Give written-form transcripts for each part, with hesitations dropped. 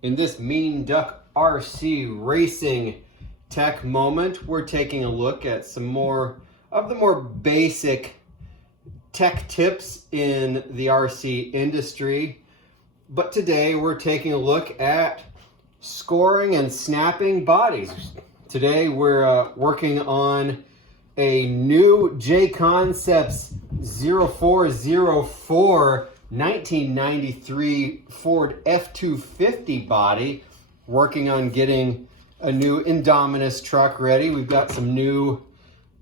In this Mean Duck RC racing tech moment, we're taking a look at some more of the more basic tech tips in the RC industry. But today we're taking a look at scoring and snapping bodies. Today we're working on a new JConcepts 0404 1993 Ford F-250 body, working on getting a new Indominus truck ready. We've got some new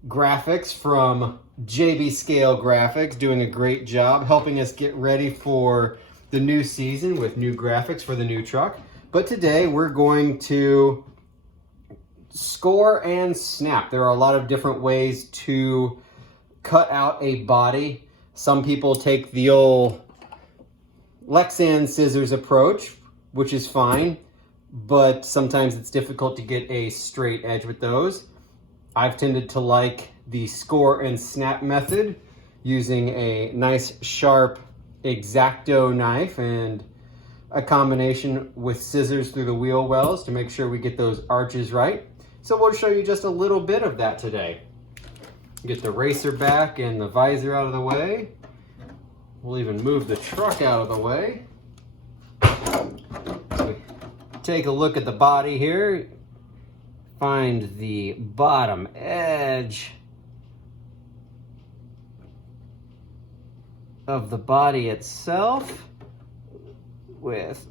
graphics from JB Scale Graphics, doing a great job helping us get ready for the new season with new graphics for the new truck. But today we're going to score and snap. There are a lot of different ways to cut out a body. Some people take the old Lexan scissors approach, which is fine, but sometimes it's difficult to get a straight edge with those. I've tended to like the score and snap method, using a nice sharp Xacto knife and a combination with scissors through the wheel wells to make sure we get those arches right. So we'll show you just a little bit of that today. Get the racer back and the visor out of the way. We'll even move the truck out of the way. So we take a look at the body here. Find the bottom edge of the body itself with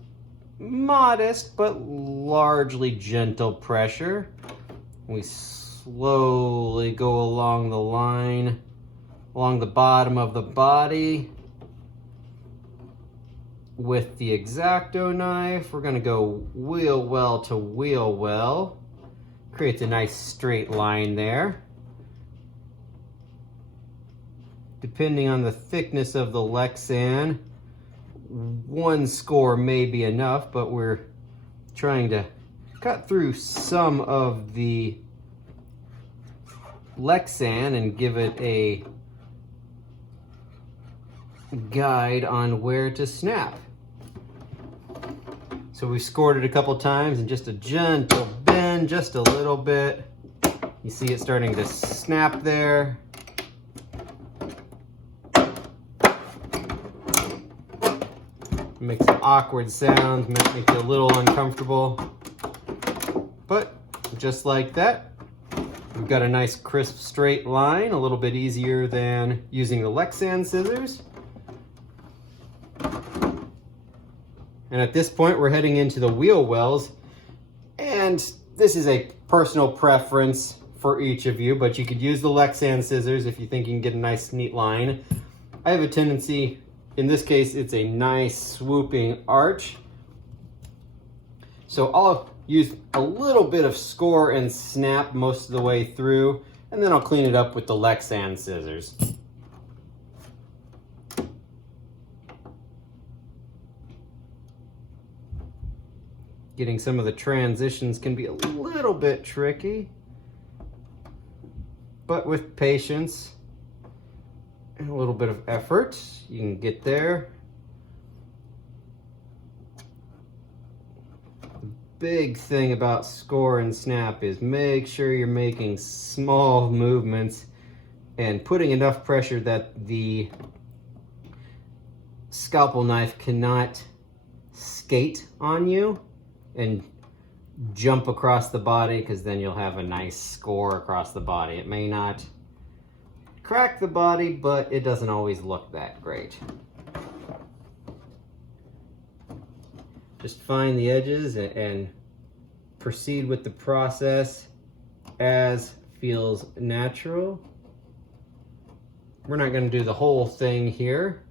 modest but largely gentle pressure. We slowly go along the line, along the bottom of the body with the Xacto knife. We're gonna go wheel well to wheel well. Creates a nice straight line there. Depending on the thickness of the Lexan, one score may be enough, but we're trying to cut through some of the Lexan and give it a guide on where to snap. So we scored it a couple times and just a gentle bend, just a little bit. You see it starting to snap there. Make some awkward sounds, make you a little uncomfortable. But just like that, we've got a nice crisp straight line, a little bit easier than using the Lexan scissors. And at this point, we're heading into the wheel wells. And this is a personal preference for each of you, but you could use the Lexan scissors if you think you can get a nice, neat line. I have a tendency, in this case, it's a nice swooping arch. So I'll use a little bit of score and snap most of the way through, and then I'll clean it up with the Lexan scissors. Getting some of the transitions can be a little bit tricky, but with patience and a little bit of effort, you can get there. The big thing about score and snap is make sure you're making small movements and putting enough pressure that the scalpel knife cannot skate on you and jump across the body, because then you'll have a nice score across the body. It may not crack the body, but it doesn't always look that great. Just find the edges and proceed with the process as feels natural. We're not going to do the whole thing here,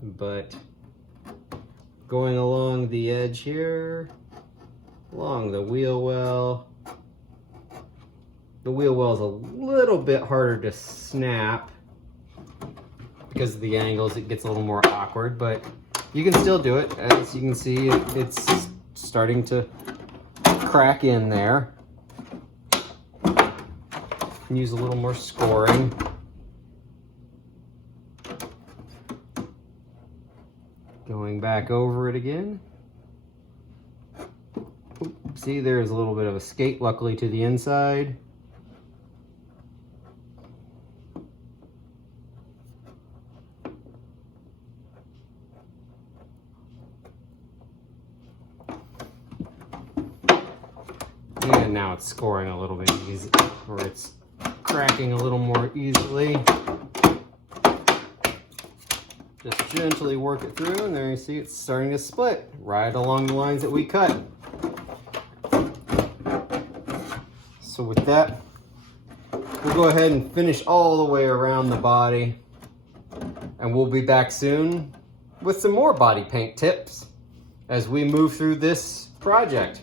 but going along the edge here, along the wheel well. The wheel well is a little bit harder to snap because of the angles. It gets a little more awkward, but you can still do it. As you can see, it's starting to crack in there. Use a little more scoring. Going back over it again. See, there's a little bit of a skate, luckily, to the inside. And now it's scoring a little bit easy, or it's cracking a little more easily. Just gently work it through, and there you see it's starting to split right along the lines that we cut. So with that, we'll go ahead and finish all the way around the body, and we'll be back soon with some more body paint tips as we move through this project.